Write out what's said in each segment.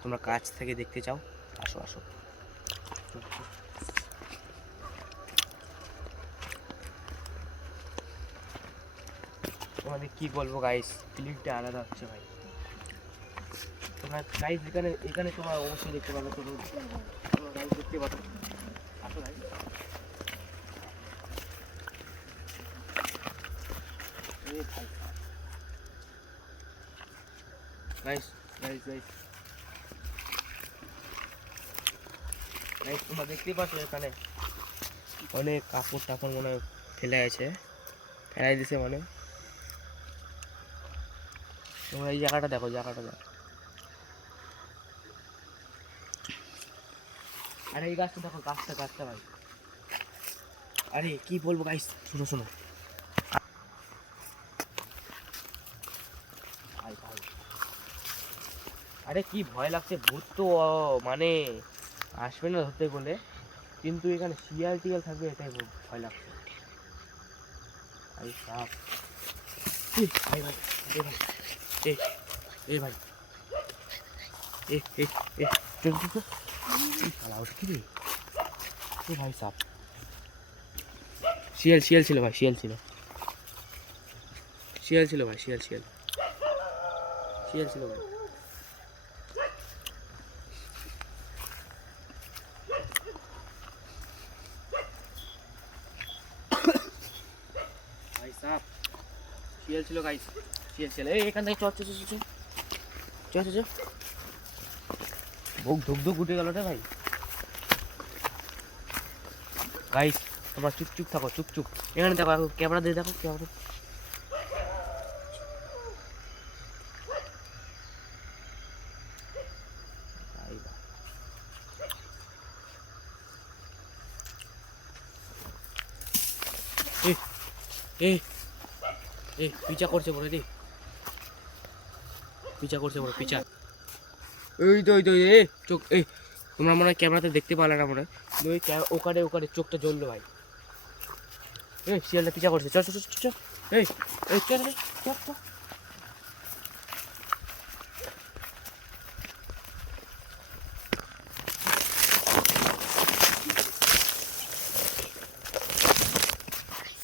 তোমরা কাছ থেকে দেখতে চাও, আসো আসো। তোমাদের কি বলবো গাইস, ফিলিংটা আলাদা হচ্ছে ভাই। তোমরা গাইস এখানে এখানে তোমরা অবশ্যই দেখতে পাবে, তোমরা গাইস দেখতে পাবে। আসো গাইস। এই ভাই গাইস গাইস গাইস গাইস তোমরা দেখতে পাচ্ছ এখানে অনেক কাপড় টাপড় মনে হয় ফেলে আছে, ফেলাই দিছে মানে। তোমরা এই জায়গাটা দেখো, জায়গাটা দেখো। আরে এই গাছটা দেখো, গাছটা গাছটা ভাই। আরে কি বলবো গাইস, শোনো শোনো। ভাই ভাই আরে কি ভয় লাগছে, ভূত তো মানে আসবে না ধরতে বলে, কিন্তু এখানে শিয়াল টিয়াল থাকবে এটাই ভয় লাগছে। ভাই সাপ, ভাই ভাই এ ভাই এ এ ভাই এ এ এ চল চল চল। শালা ওটা কি রে? এ ভাই সাপ, শিয়াল শিয়াল ছিল ভাই, শিয়াল ছিল, শিয়াল ছিল ভাই, শিয়াল শিয়াল শিয়াল ছিল ভাই। ভাই সাপ শিয়াল ছিল গাইস, শিয়াল ছিল। এই এখান থেকে চল চল চল চল চল চল চল। বুক ধুক ধুক উঠে গেল রে ভাই। গাইস তোমরা চুপ চুপ থাকো, চুপ চুপ। এখানে দেখো, ক্যামেরা দিয়ে দেখো, ক্যামেরা। এ এ এ পিচা করছে বলে রে, পিচা করছে বলে, পিচা। ওই তো এ চোখ, এই তোমরা মনে হয় ক্যামেরাতে দেখতে পারলে না মনে হয়, ওই ওখানে ওখানে চোখটা জ্বললো ভাই। এই শিয়ালটা পিচা করছে, চল চল চল চল। এই এই চল চল চল চল।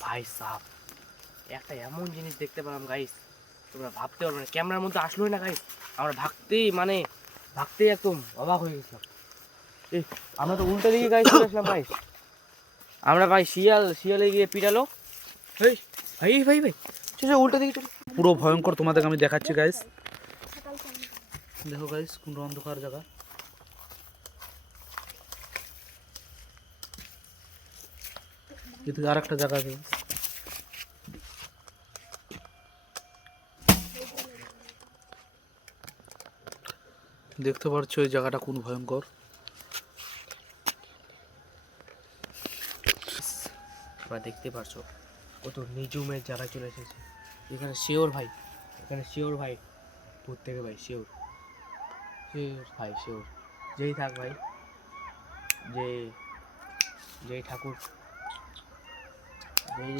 ভাই সাপ একটা এমন জিনিস দেখতে পেলাম গাইস, তোমরা ভাবতে পারবে না, ক্যামেরার মধ্যে আসলোই না গাইস। আমরা ভাগতেই একদম অবাক হয়ে গেছিলাম। এই আমরা তো উল্টো দিকে গাইস চলে আসলাম গাইস। আমরা ভাই শিয়ালে গিয়ে পিটালো। এই ভাই ভাই ভাই চল উল্টো দিকে চল। পুরো ভয়ঙ্কর তোমাদেরকে আমি দেখাচ্ছি গাইস। দেখো গাইস কোন অন্ধকার জায়গা। এদিকে আর একটা জায়গা আছে, দেখতে পাচ্ছ এই জায়গাটা কোন ভয়ঙ্কর। তোমরা দেখতে পারছো কত নিজুমের জায়গায় চলে এসেছে। এখানে শিওর ভাই, এখানে শিওর ভাই ভূত থেকে ভাই, শিওর শিওর ভাই, শিওর। যেই থাক ভাই, যে যেই ঠাকুর, যেই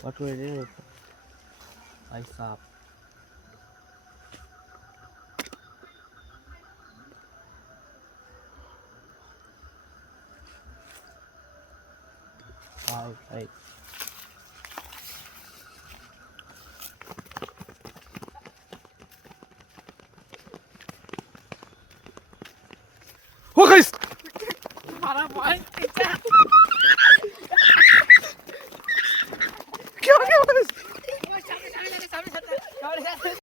পাটুরে রে ভাই সাপ। ভাই ভাই ও গাইস Para, boy.